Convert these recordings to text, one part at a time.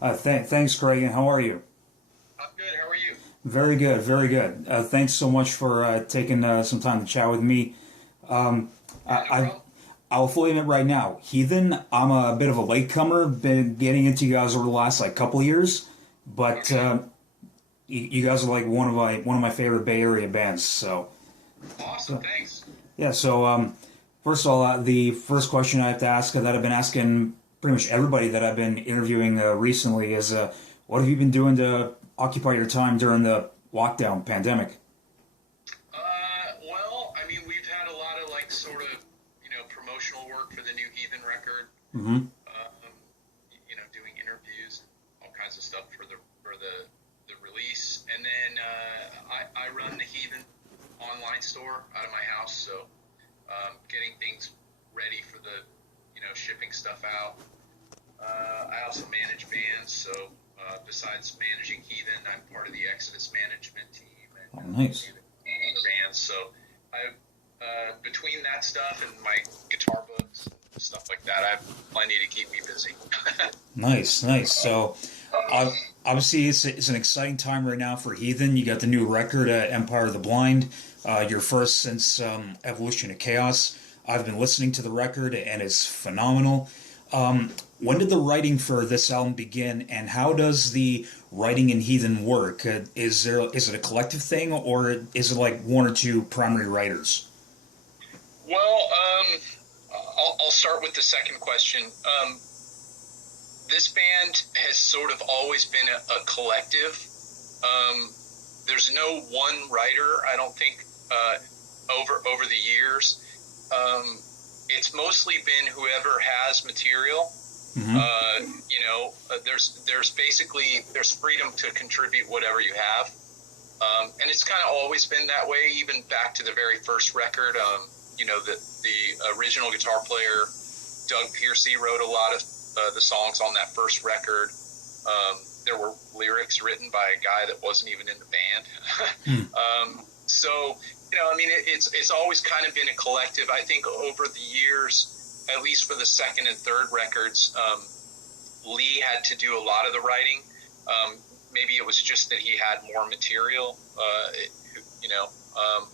Thanks, Kragen. How are you? I'm good. How are you? Very good, very good. Thanks so much for taking some time to chat with me. Um, I, Yeah, no I, problem. I'll fully admit right now, Heathen, I'm a bit of a latecomer. Been getting into you guys over the last couple of years, but Okay. you guys are like one of my favorite Bay Area bands. Awesome. So Thanks. yeah. First of all, the first question I have to ask that I've been asking pretty much everybody that I've been interviewing recently is, what have you been doing to occupy your time during the lockdown pandemic? Well, I mean, we've had a lot of like sort of, promotional work for the new Heathen record. Hmm. Doing interviews, all kinds of stuff for the release, and then I run the Heathen online store out of my house, so getting things ready for the, shipping stuff out. I also manage bands, so besides managing Heathen, I'm part of the Exodus management team and Oh, a nice, few other bands. So I, between that stuff and my guitar books and stuff like that, I have plenty to keep me busy. nice, nice. Obviously, it's an exciting time right now for Heathen. You got the new record, Empire of the Blind, your first since Evolution of Chaos. I've been listening to the record, and it's phenomenal. When did the writing for this album begin, and how does the writing in Heathen work? Is it a collective thing, or is it like one or two primary writers? Well, I'll start with the second question. This band has sort of always been a collective. Um, there's no one writer, I don't think, over the years. It's mostly been whoever has material. Hmm. There's freedom to contribute whatever you have, and it's kind of always been that way, even back to the very first record. The original guitar player Doug Piercy wrote a lot of the songs on that first record. There were lyrics written by a guy that wasn't even in the band. Hmm. So, I mean, it's always kind of been a collective. I think over the years, at least for the second and third records, Lee had to do a lot of the writing. Maybe it was just that he had more material.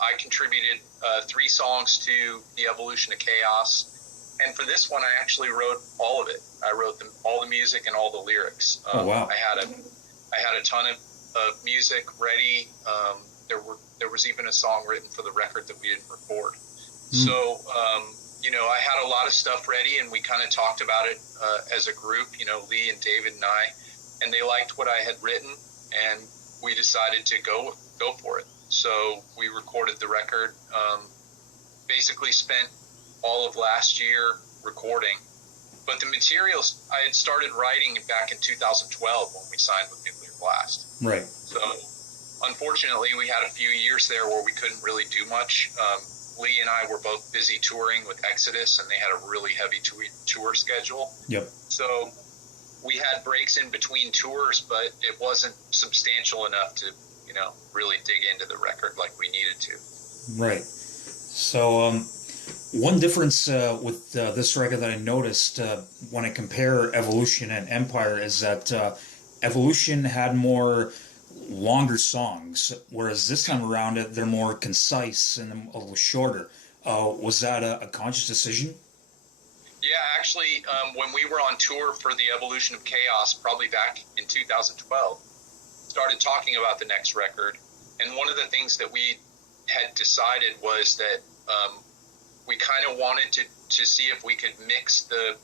I contributed three songs to the Evolution of Chaos, and for this one, I actually wrote all of it. I wrote all the music and all the lyrics. Oh, wow. I had a ton of music ready. There was even a song written for the record that we didn't record. Hmm. So I had a lot of stuff ready, and we kind of talked about it as a group. Lee and David and I, and they liked what I had written, and we decided to go for it. So we recorded the record. Basically, spent all of last year recording, but the materials I had started writing back in 2012 when we signed with Nuclear Blast. Right. So unfortunately, we had a few years there where we couldn't really do much. Lee and I were both busy touring with Exodus, and they had a really heavy tour schedule. Yep. So we had breaks in between tours, but it wasn't substantial enough to, really dig into the record like we needed to. Right. One difference with this record that I noticed when I compare Evolution and Empire is that Evolution had more longer songs, whereas this time around they're more concise and a little shorter. Was that a conscious decision? Yeah, actually, when we were on tour for the Evolution of Chaos, probably back in 2012, started talking about the next record. And one of the things that we had decided was that we kind of wanted to see if we could mix the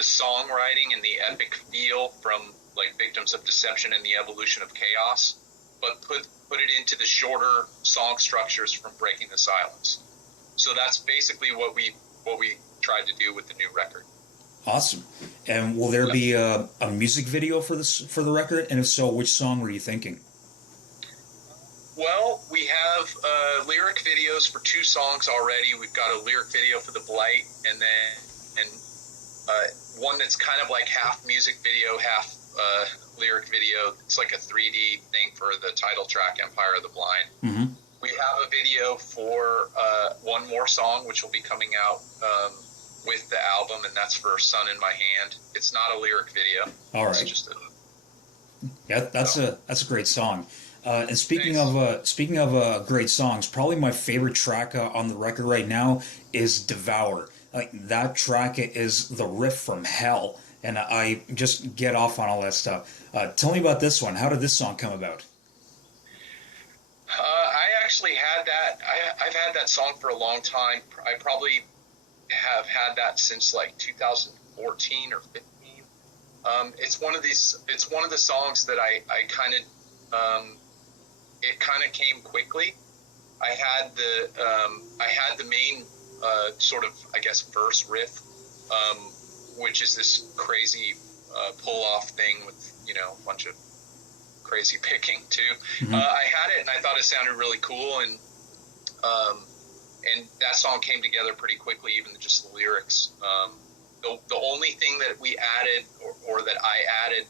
songwriting and the epic feel from like Victims of Deception and the Evolution of Chaos, but put it into the shorter song structures from Breaking the Silence. So that's basically what we tried to do with the new record. Awesome. And will there be a music video for the record? And if so, which song were you thinking? Well, we have lyric videos for two songs already. We've got a lyric video for The Blight, and one that's kind of like half music video, half lyric video. It's like a 3D thing for the title track, Empire of the Blind. Mm-hmm. We have a video for one more song, which will be coming out with the album, and that's for Sun in My Hand. It's not a lyric video. All It's right. just Yeah, So that's a great song. And thanks. speaking of great songs, probably my favorite track on the record right now is "Devour." Like that track is the riff from hell, and I just get off on all that stuff. Tell me about this one. How did this song come about? I actually had that. I've had that song for a long time. I probably have had that since like 2014 or 15. It's one of these. It's one of the songs that I kind of. It kind of came quickly. I had the main sort of, I guess, verse riff, um, which is this crazy pull off thing with a bunch of crazy picking too. Hmm. I had it and I thought it sounded really cool, um, and that song came together pretty quickly, even just the lyrics. The only thing that we added, or that I added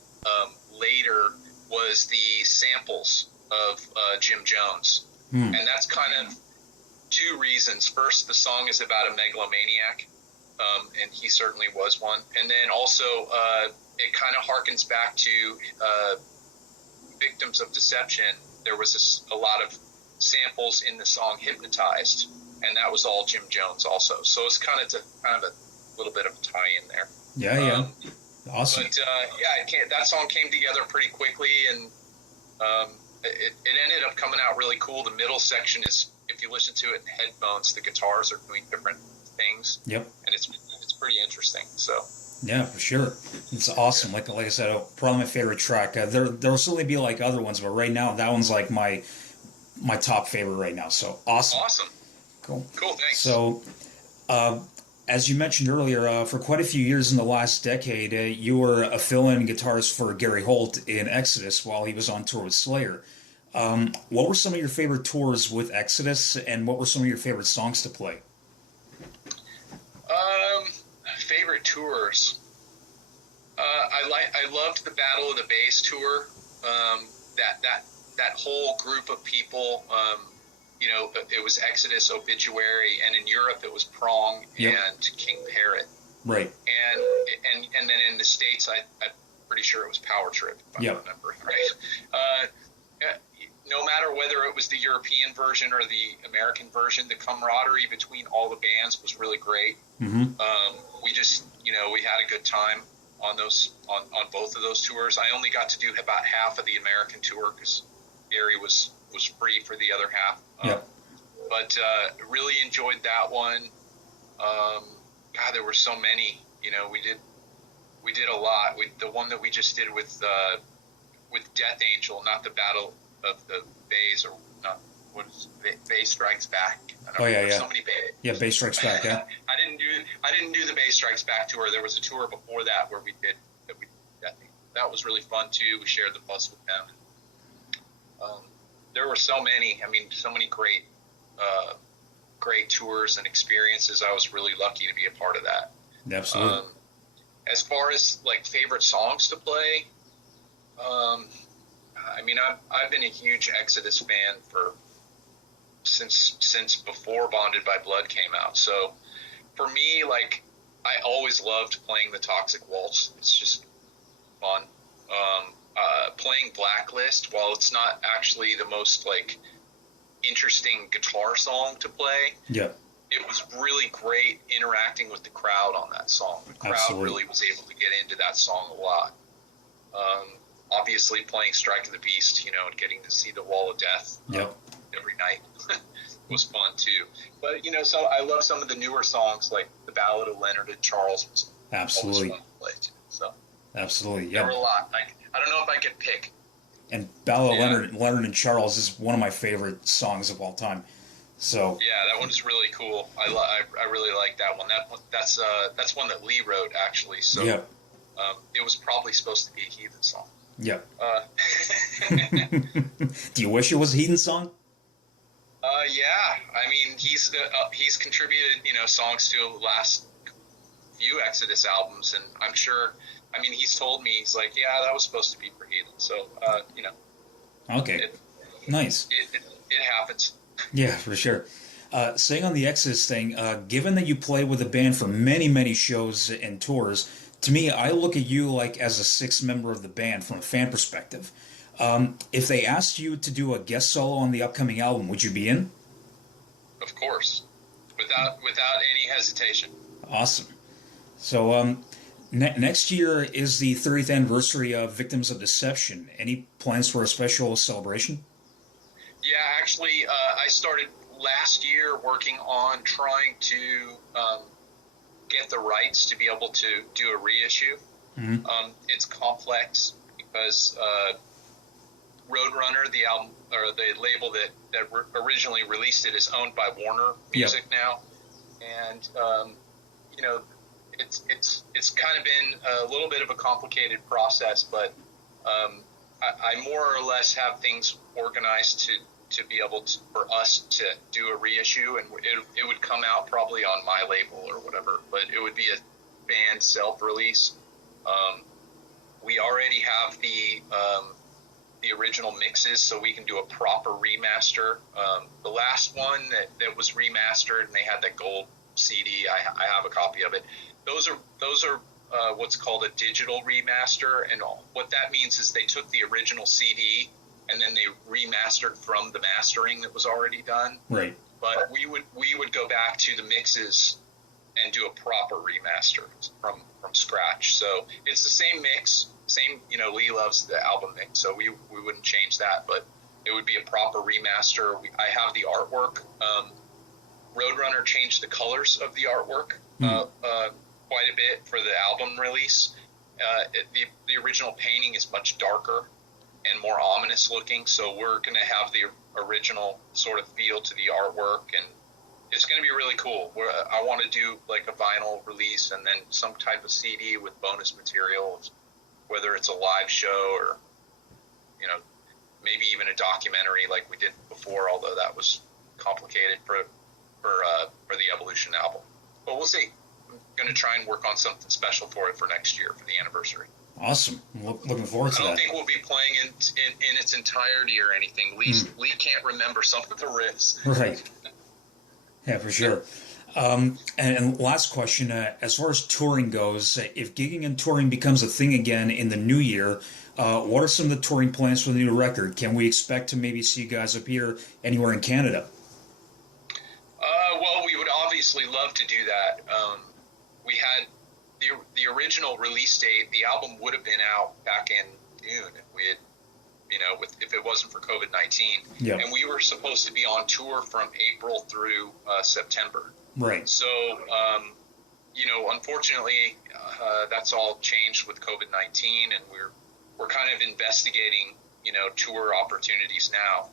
later, was the samples of Jim Jones, Hmm. and that's kind of two reasons. First, the song is about a megalomaniac, and he certainly was one, and then also it kind of harkens back to victims of deception. There was a lot of samples in the song "Hypnotized," and that was all Jim Jones also. So it's kind of a little bit of a tie-in there. Yeah, yeah, Um, awesome. but yeah, that song came together pretty quickly, and it ended up coming out really cool. The middle section is, if you listen to it in headphones, the guitars are doing different things, Yep. and it's pretty interesting. So Yeah, for sure. It's awesome. Like I said, probably my favorite track. There'll certainly be like other ones, but right now that one's like my top favorite right now. So awesome. awesome, Cool. cool, thanks. So, uh, as you mentioned earlier, for quite a few years in the last decade, you were a fill-in guitarist for Gary Holt in Exodus while he was on tour with Slayer. What were some of your favorite tours with Exodus, and what were some of your favorite songs to play? Um, Favorite tours. I loved the Battle of the Bass tour. That whole group of people. It was Exodus, Obituary, and in Europe it was Prong Yep. and King Parrot, Right. and then in the States I'm pretty sure it was Power Trip, if I'm Yep. remembering right. No matter whether it was the European version or the American version, the camaraderie between all the bands was really great. Mm-hmm. We just, we had a good time on on both of those tours. I only got to do about half of the American tour because Gary was free for the other half. Yep. But really enjoyed that one. God, there were so many. We did a lot. The one that we just did with Death Angel, not the Battle of the Bays, or not. What is Bay Strikes Back? I don't Oh know. yeah, There's yeah, so many Bay. yeah. Bass Strikes Back. Yeah. I didn't do the Bay Strikes Back tour. There was a tour before that where we did that. That was really fun too. We shared the bus with them. There were so many. I mean, so many great tours and experiences. I was really lucky to be a part of that. Absolutely. As far as like favorite songs to play, I mean, I've been a huge Exodus fan since before Bonded by Blood came out. So for me, like, I always loved playing the Toxic Waltz. It's just fun. Playing Blacklist, while it's not actually the most like interesting guitar song to play, Yeah. it was really great interacting with the crowd on that song. The crowd Absolutely. really was able to get into that song a lot. Obviously, playing Strike of the Beast, and getting to see the Wall of Death Yep. every night was fun too. But so I love some of the newer songs, like the Ballad of Leonard and Charles was always Absolutely. fun to play too. So Absolutely. there were a Yeah. lot. I don't know if I could pick. And Ballad of Yeah. Leonard and Charles is one of my favorite songs of all time. So Yeah, that one's really cool. I really like that one. That's one that Lee wrote actually. So yeah. it was probably supposed to be a Heathen song. Yeah. Uh, Do you wish it was a Heathen song? yeah. I mean, he's contributed songs to the last few Exodus albums, and I'm sure. I mean, he's told me, he's like, yeah, that was supposed to be for Heathen. So Okay. it Nice. it happens. Yeah, for sure. Staying on the Exodus thing, given that you play with the band for many, many shows and tours, to me, I look at you like as a sixth member of the band from a fan perspective. If they asked you to do a guest solo on the upcoming album, would you be in? Of course, without any hesitation. Awesome. So, next year is the 30th anniversary of Victims of Deception. Any plans for a special celebration? Yeah, actually, I started last year working on trying to get the rights to be able to do a reissue. Mm-hmm. It's complex because Roadrunner, the album or the label that originally released it, is owned by Warner Music now, and you know, it's kind of been a little bit of a complicated process, but I more or less have things organized to be able to, for us to do a reissue, and it would come out probably on my label or whatever, but it would be a band self-release. We already have the original mixes, so we can do a proper remaster. The last one that was remastered, and they had that gold CD, I have a copy of it. Those are what's called a digital remaster, and what that means is they took the original CD and then they remastered from the mastering that was already done. Right. But we would go back to the mixes and do a proper remaster from scratch. So it's the same mix, same, Lee loves the album mix, so we wouldn't change that, but it would be a proper remaster. I have the artwork. Roadrunner changed the colors of the artwork quite a bit for the album release. The original painting is much darker and more ominous looking, so we're going to have the original sort of feel to the artwork, and it's going to be really cool. I want to do like a vinyl release and then some type of CD with bonus materials, whether it's a live show or, maybe even a documentary like we did before, although that was complicated for the Evolution album. But we'll see. I'm going to try and work on something special for it for next year for the anniversary. Awesome. Looking forward to that. I don't think we'll be playing in its entirety or anything. Lee can't remember some of the riffs. Right. Yeah, for sure. And last question, as far as touring goes, if gigging and touring becomes a thing again in the new year, what are some of the touring plans for the new record? Can we expect to maybe see you guys appear anywhere in Canada? Well, we would obviously love to do that. We had the original release date. The album would have been out back in June if we had, if it wasn't for COVID-19. Yeah. And we were supposed to be on tour from April through September. Right. So, unfortunately, that's all changed with COVID-19, and we're kind of investigating, tour opportunities now.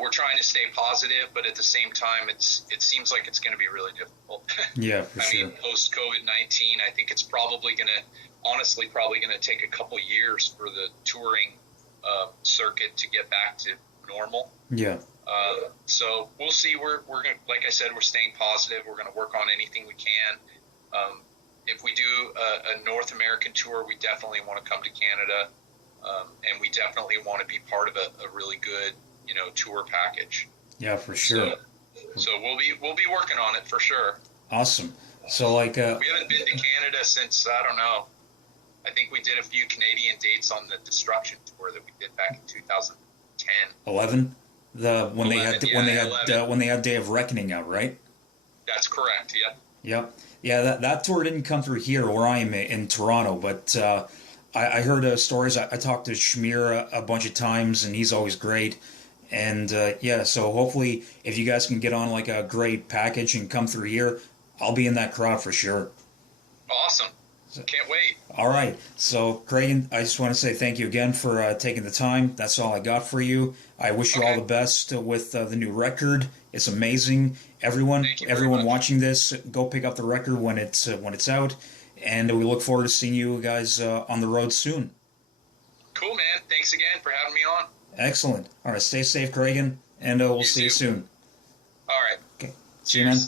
We're trying to stay positive, but at the same time, it seems like it's going to be really difficult. Yeah, for sure. I mean, post COVID-19, I think it's probably going to take a couple years for the touring circuit to get back to normal. Yeah. So we'll see. We're going, like I said, we're staying positive. We're going to work on anything we can. If we do a North American tour, we definitely want to come to Canada, and we definitely want to be part of a really good, tour package. Yeah, for sure. So we'll be working on it for sure. Awesome. So we haven't been to Canada since, I don't know, I think we did a few Canadian dates on the Destruction tour that we did back in 2010. 11? When they had Day of Reckoning out, right? That's correct. Yep. Yep. Yeah, that tour didn't come through here where I am in Toronto, but I heard stories. I talked to Schmier a bunch of times, and he's always great. And so hopefully, if you guys can get on like a great package and come through here, I'll be in that crowd for sure. Awesome. Can't wait. All right. So, Kragen, I just want to say thank you again for taking the time. That's all I got for you. I wish you all the best with the new record. It's amazing. Everyone watching this, go pick up the record when it's out, and we look forward to seeing you guys on the road soon. Cool, man. Thanks again for having me on. Excellent. All right. Stay safe, Kragen, and we'll see you soon. All right. Okay. See you, man.